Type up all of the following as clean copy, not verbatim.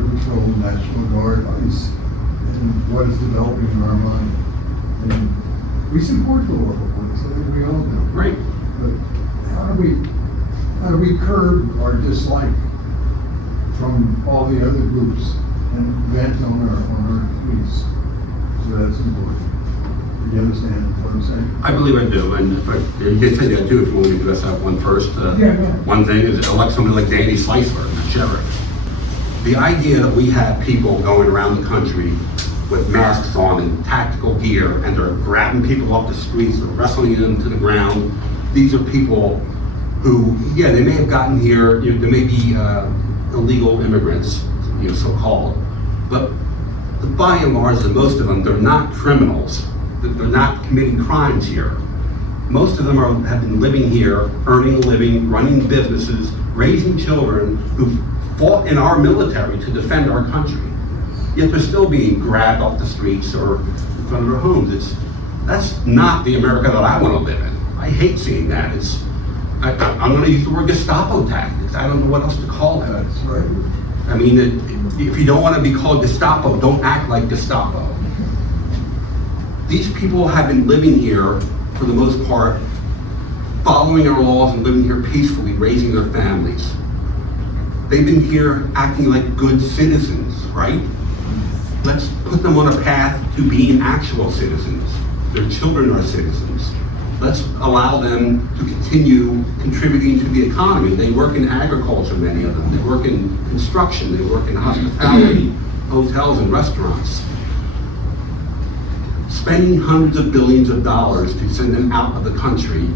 Border Patrol, National Guard, ICE, and what is developing in our mind. And we support the local police, I think we all do. Right. But how do we curb our dislike from all the other groups and vent on our police? So that's important. Do you understand what I'm saying? I believe I do, and if you did say that too, if you want me to address that one first. Yeah, go ahead. One thing is elect somebody like Danny Slicer, the sheriff. The idea that we have people going around the country with masks on and tactical gear, and they're grabbing people off the streets, they're wrestling them to the ground. These are people who, yeah, they may have gotten here, they may be illegal immigrants, so-called, but by and large, most of them, they're not criminals. They're not committing crimes here. Most of them have been living here, earning a living, running businesses, raising children who fought in our military to defend our country. Yet they're still being grabbed off the streets or in front of their homes. That's not the America that I want to live in. I hate seeing that. I'm going to use the word Gestapo tactics. I don't know what else to call that. That's right. I mean, if you don't want to be called Gestapo, don't act like Gestapo. These people have been living here, for the most part, following our laws and living here peacefully, raising their families. They've been here acting like good citizens, right? Let's put them on a path to being actual citizens. Their children are citizens. Let's allow them to continue contributing to the economy. They work in agriculture, many of them. They work in construction. They work in hospitality, hotels and restaurants. Spending hundreds of billions of dollars to send them out of the country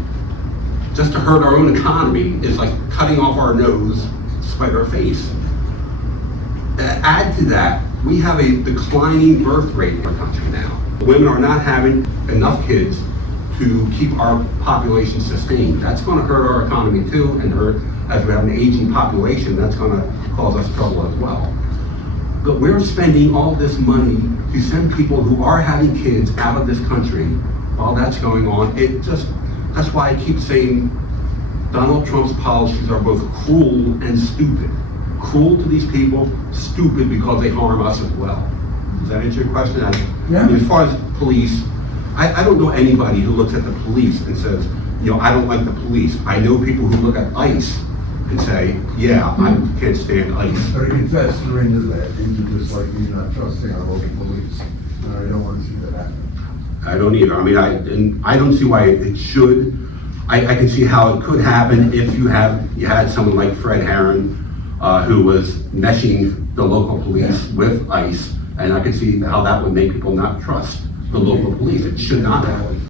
just to hurt our own economy is like cutting off our nose to spite our face. Add to that, we have a declining birth rate in our country now. Women are not having enough kids to keep our population sustained. That's going to hurt our economy too, and as we have an aging population, that's going to cause us trouble as well. But we're spending all this money to send people who are having kids out of this country while that's going on. That's why I keep saying Donald Trump's policies are both cruel and stupid. Cruel to these people, stupid because they harm us as well. Does that answer your question? Yeah. As far as police, I don't know anybody who looks at the police and says, I don't like the police. I know people who look at ICE and say, yeah, I can't stand ICE. But confess you're into that, into just like you not trusting our local police. And I don't want to see that happen. I don't either. I mean, I don't see why it should. I can see how it could happen if you had someone like Fred Herron, who was meshing the local police with ICE, and I could see how that would make people not trust the local police. It should not happen.